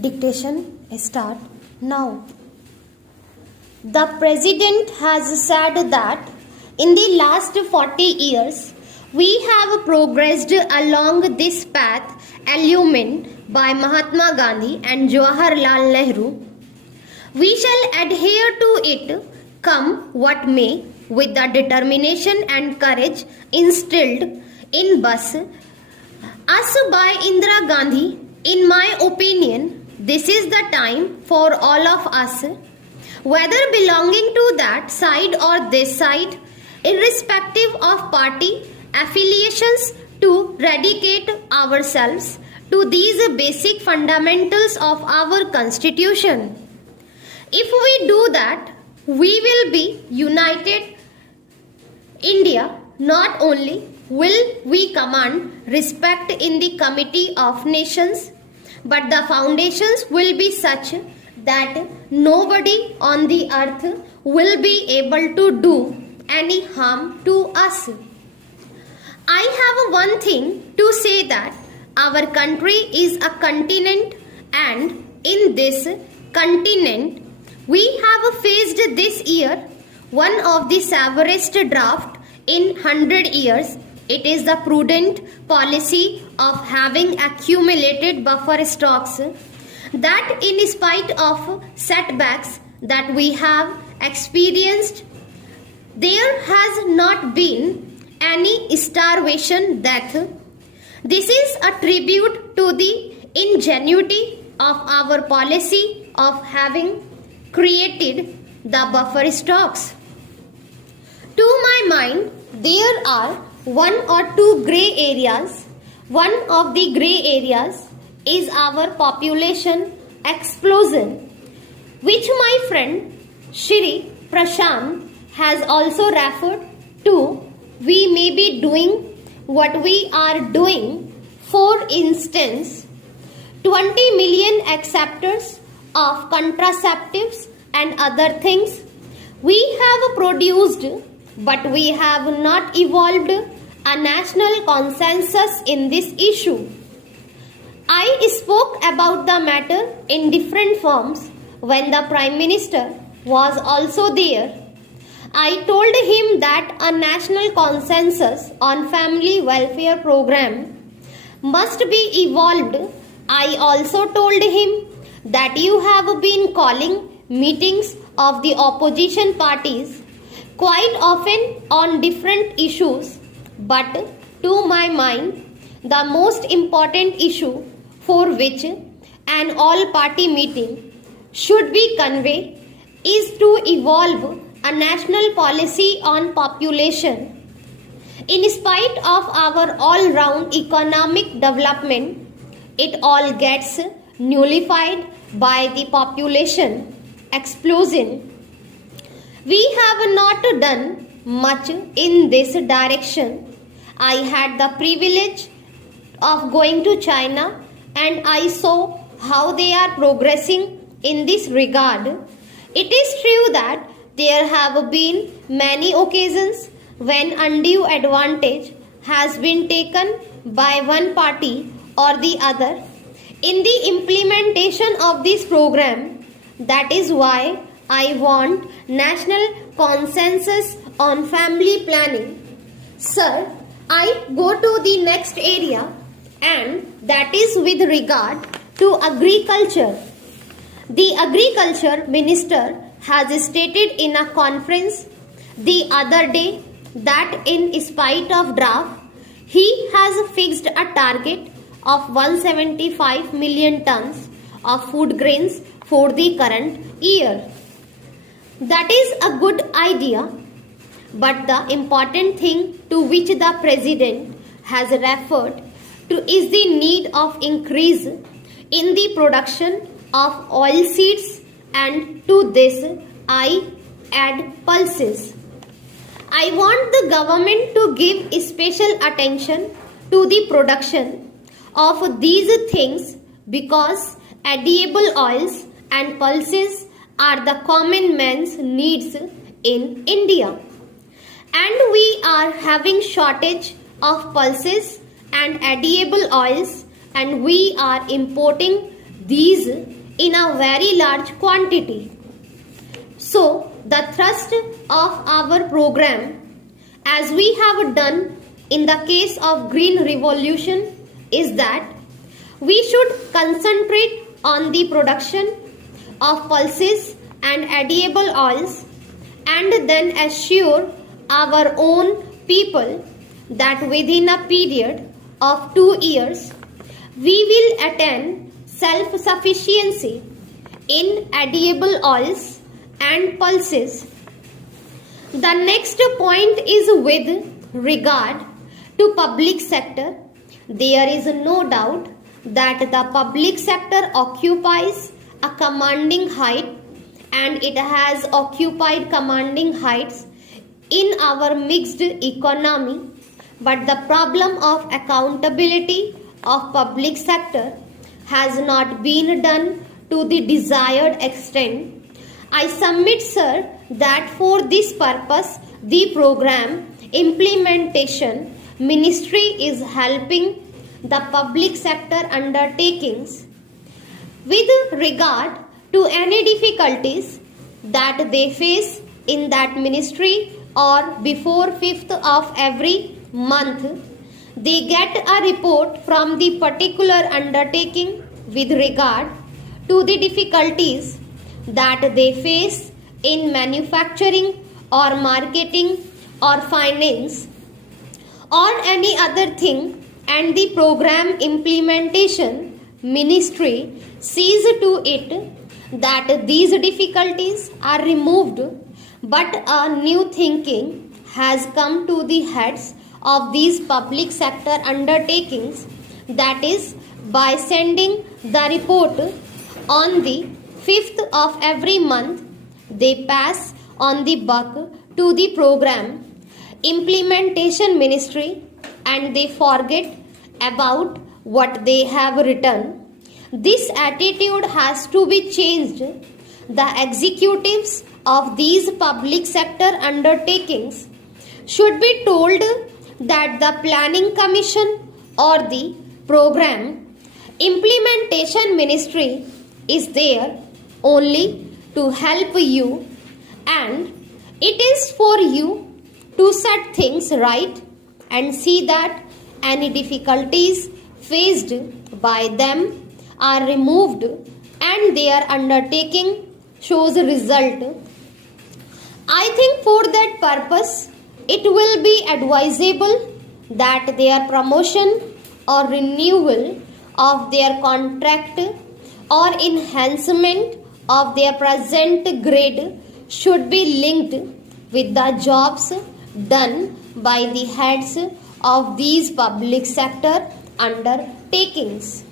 Dictation start now. The President has said that in the last 40 years we have progressed along this path illumined by Mahatma Gandhi and Jawaharlal Nehru. We shall adhere to it, come what may, with the determination and courage instilled in us by Indira Gandhi. In my opinion, this is the time for all of us, whether belonging to that side or this side, irrespective of party affiliations, to dedicate ourselves to these basic fundamentals of our constitution. If we do that, we will be united India. Not only will we command respect in the Committee of Nations, but the foundations will be such that nobody on the earth will be able to do any harm to us. I have one thing to say, that our country is a continent, and in this continent we have faced this year one of the severest drought in 100 years. It is the prudent policy of having accumulated buffer stocks that, in spite of setbacks that we have experienced, there has not been any starvation death. This is a tribute to the ingenuity of our policy of having created the buffer stocks. To my mind, there are one or two grey areas. One of the grey areas is our population explosion, which my friend Shri Prashant has also referred to. We may be doing what we are doing. For instance, 20 million acceptors of contraceptives and other things we have produced, but we have not evolved a national consensus in this issue. I spoke about the matter in different forms when the Prime Minister was also there. I told him that a national consensus on family welfare program must be evolved. I also told him that you have been calling meetings of the opposition parties quite often on different issues, but to my mind, the most important issue for which an all-party meeting should be conveyed is to evolve a national policy on population. In spite of our all-round economic development, it all gets nullified by the population explosion. We have not done much in this direction. I had the privilege of going to China, and I saw how they are progressing in this regard. It is true that there have been many occasions when undue advantage has been taken by one party or the other in the implementation of this program. That is why I want national consensus on family planning. Sir, I go to the next area, and that is with regard to agriculture. The agriculture minister has stated in a conference the other day that in spite of drought, he has fixed a target of 175 million tons of food grains for the current year. That is a good idea, but the important thing to which the President has referred to is the need of increase in the production of oilseeds, and to this I add pulses. I want the government to give special attention to the production of these things, because edible oils and pulses are the common man's needs in India. And we are having shortage of pulses and edible oils, and we are importing these in a very large quantity. So, the thrust of our program, as we have done in the case of Green Revolution, is that we should concentrate on the production of pulses and edible oils and then assure our own people that within a period of 2 years we will attain self-sufficiency in edible oils and pulses. The next point is with regard to public sector. There is no doubt that the public sector occupies a commanding height, and it has occupied commanding heights in our mixed economy. But the problem of accountability of public sector has not been done to the desired extent. I submit, sir, that for this purpose the program implementation ministry is helping the public sector undertakings with regard to any difficulties that they face in that ministry, or before 5th of every month they get a report from the particular undertaking with regard to the difficulties that they face in manufacturing or marketing or finance or any other thing, and the program implementation ministry sees to it that these difficulties are removed, but a new thinking has come to the heads of these public sector undertakings, that is by sending the report on the 5th of every month they pass on the buck to the program implementation ministry and they forget about what they have written. This attitude has to be changed. The executives of these public sector undertakings should be told that the planning commission or the program implementation ministry is there only to help you, and it is for you to set things right and see that any difficulties faced by them are removed and their undertaking shows a result. I think for that purpose it will be advisable that their promotion or renewal of their contract or enhancement of their present grade should be linked with the jobs done by the heads of these public sector undertakings.